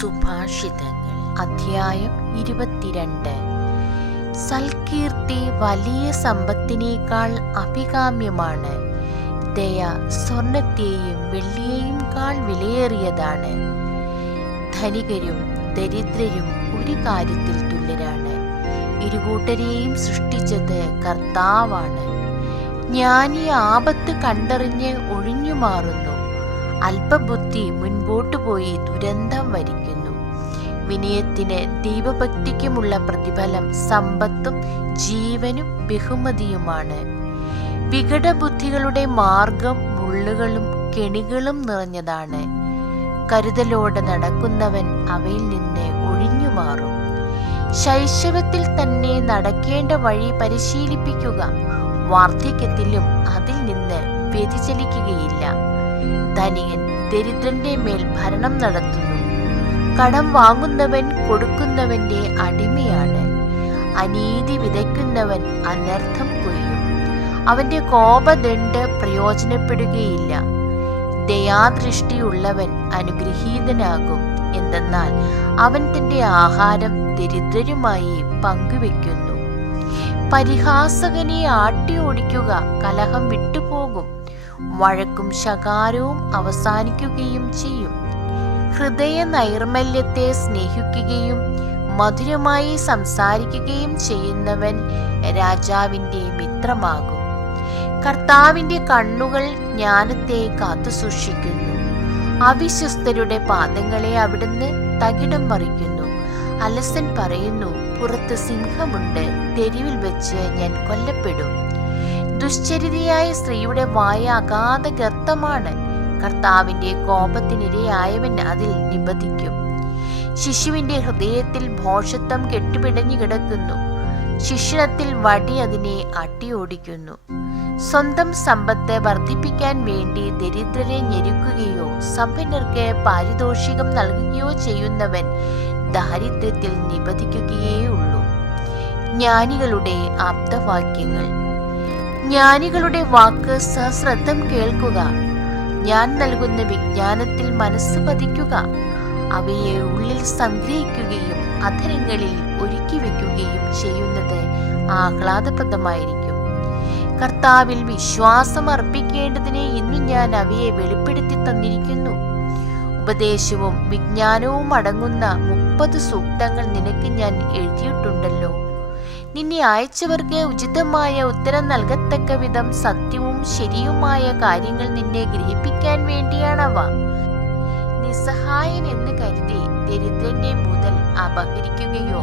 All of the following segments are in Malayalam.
സുഭാഷിതങ്ങൾ. അധ്യായം ഇരുപത്തിരണ്ട്. സൽകീർത്തി വലിയ സമ്പത്തിനേക്കാൾ അഭികാമ്യമാണ്. ദയ സ്വർണത്തെയും വെള്ളിയെയും കാൾ വിലയേറിയതാണ്. ധനികരും ദരിദ്രരും ഒരു കാര്യത്തിൽ തുല്യരാണ്. ഇരുകൂട്ടരെയും സൃഷ്ടിച്ചത് കർത്താവാണ്. ജ്ഞാനി ആപത്ത് കണ്ടറിഞ്ഞ് ഒഴിഞ്ഞു മാറുന്നു അല്പബുദ്ധി മുൻപോട്ടു പോയി ദുരന്തം വരിക്കുന്നു. വിനയത്തിന് ദൈവഭക്തിക്കുമുള്ള പ്രതിഫലം സമ്പത്തും ജീവനും ബഹുമതിയുമാണ്. വികടബുദ്ധികളുടെ മാർഗം മുള്ളുകളും കെണികളും നിറഞ്ഞതാണ്. കരുതലോടെ നടക്കുന്നവൻ അവയിൽ നിന്ന് ഒഴിഞ്ഞു മാറും ശൈശവത്തിൽ തന്നെ നടക്കേണ്ട വഴി പരിശീലിപ്പിക്കുക. വാർദ്ധക്യത്തിലും അതിൽ നിന്ന് വ്യതിചലിക്കുകയില്ല. ധനികൻ ദരിദ്രന്റെ മേൽ ഭരണം നടത്തുന്നു. കടം വാങ്ങുന്നവൻ കൊടുക്കുന്നവന്റെ അടിമയാണ്. അനീതി വിതയ്ക്കുന്നവൻ അനർത്ഥം കൊയ്യും. അവന്റെ കോപദണ്ട് പ്രയോജനപ്പെടുകയില്ല. ദയാദൃഷ്ടിയുള്ളവൻ അനുഗ്രഹീതനാകും. എന്തെന്നാൽ അവൻ തന്റെ ആഹാരം ദരിദ്രരുമായി പങ്കുവെക്കുന്നു. പരിഹാസകനെ ആട്ടി ഓടിക്കുക കലഹം വിട്ടുപോകും വഴക്കും ശകാരവും അവസാനിക്കുകയും ചെയ്യും. ഹൃദയ നൈർമല്യത്തെ സ്നേഹിക്കുകയും മധുരമായി സംസാരിക്കുകയും ചെയ്യുന്നവൻ രാജാവിന്റെ മിത്രമാകും. കർത്താവിന്റെ കണ്ണുകൾ ജ്ഞാനത്തെ കാത്തുസൂക്ഷിക്കുന്നു. അവിശ്വസ്തരുടെ പാദങ്ങളെ അവിടുന്ന് തകിടം മറിക്കുന്നു. അലസൻ പറയുന്നു പുറത്ത് സിംഹമുണ്ട് തെരുവിൽ വെച്ച് ഞാൻ കൊല്ലപ്പെടും. ദുശ്ചരിതയായ സ്ത്രീയുടെ വായ അഗാധ ഗർത്തമാണ്. കർത്താവിന്റെ കോപത്തിനിരയായവൻ അതിൽ നിബന്ധിക്കും. ശിശുവിന്റെ ഹൃദയത്തിൽ ഭോഷത്വം കെട്ടുപിടഞ്ഞു കിടക്കുന്നു. ശിക്ഷണത്തിൽ വടി അതിനെ അട്ടിയോടിക്കുന്നു സ്വന്തം സമ്പത്ത് വർദ്ധിപ്പിക്കാൻ വേണ്ടി ദരിദ്രരെ ഞെരുക്കുകയോ സമ്പന്നർക്ക് പാരിതോഷികം നൽകുകയോ ചെയ്യുന്നവൻ ദാരിദ്ര്യത്തിൽ നിബന്ധിക്കുകയേ ഉള്ളൂ ജ്ഞാനികളുടെ ആപ്തവാക്യങ്ങൾ. ജ്ഞാനികളുടെ വാക്ക് സശ്രദ്ധം കേൾക്കുക. ഞാൻ നൽകുന്ന വിജ്ഞാനത്തിൽ മനസ്സ് പതിക്കുക. അവയെ ഉള്ളിൽ സംഗ്രഹിക്കുകയും അധരങ്ങളിൽ ഒരുക്കി വെക്കുകയും ചെയ്യുന്നത് ആഹ്ലാദപ്രദമായിരിക്കും. കർത്താവിൽ വിശ്വാസം അർപ്പിക്കേണ്ടതിനെ ഇന്നു ഞാൻ അവയെ വെളിപ്പെടുത്തി തന്നിരിക്കുന്നു. ഉപദേശവും വിജ്ഞാനവും അടങ്ങുന്ന മുപ്പത് സൂക്തങ്ങൾ നിനക്ക് ഞാൻ എഴുതിയിട്ടുണ്ടല്ലോ. നിന്നെ അയച്ചവർക്ക് ഉചിതമായ ഉത്തരം നൽകത്തക്ക വിധം സത്യവും ശരിയുമായ കാര്യങ്ങൾ നിന്നെ ഗ്രഹിപ്പിക്കാൻ വേണ്ടിയാണവ. നിസ്സഹായൻ എന്ന് കരുതി ദരിദ്രന്റെ മുതൽ അപഹരിക്കുകയോ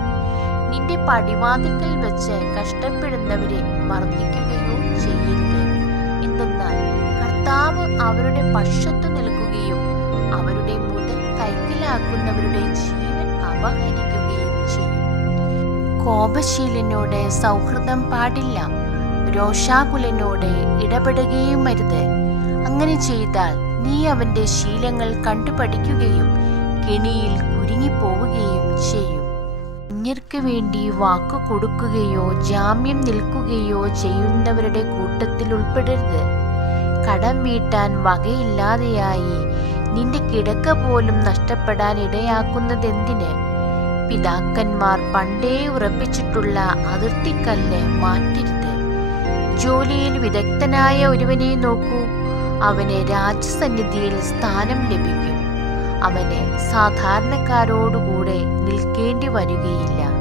നിന്റെ പടിവാതിൽക്കൽ വെച്ച് കഷ്ടപ്പെടുന്നവരെ മർദ്ദിക്കുകയോ ചെയ്യരുത്. എന്തെന്നാൽ കർത്താവ് അവരുടെ പക്ഷത്തു നിൽക്കുകയും അവരുടെ മുതൽ കൈക്കലാക്കുന്നവരുടെ ജീവൻ അപഹരിക്കുകയും ചെയ്യും കോപശീലനോട് സൗഹൃദം പാടില്ല. രോഷാകുലനോട് ഇടപെടുകയും അരുത്. അങ്ങനെ ചെയ്താൽ നീ അവന്റെ ശീലങ്ങൾ കണ്ടുപഠിക്കുകയും കെണിയിൽ കുരുങ്ങിപ്പോവുകയും ചെയ്യും. അന്യർക്ക് വേണ്ടി വാക്കു കൊടുക്കുകയോ ജാമ്യം നിൽക്കുകയോ ചെയ്യുന്നവരുടെ കൂട്ടത്തിൽ ഉൾപ്പെടരുത്. കടം വീട്ടാൻ വകയില്ലാതെയായി നിന്റെ കിടക്ക പോലും നഷ്ടപ്പെടാൻ ഇടയാക്കുന്നതെന്തിന്? പിതാക്കന്മാർ പണ്ടേ ഉറപ്പിച്ചിട്ടുള്ള അതിർത്തിക്കല്ല് മാറ്റരുത്. ജോലിയിൽ വിദഗ്ധനായ ഒരുവനെ നോക്കൂ. അവന് രാജസന്നിധിയിൽ സ്ഥാനം ലഭിക്കും. അവന് സാധാരണക്കാരോടുകൂടെ നിൽക്കേണ്ടി വരികയില്ല.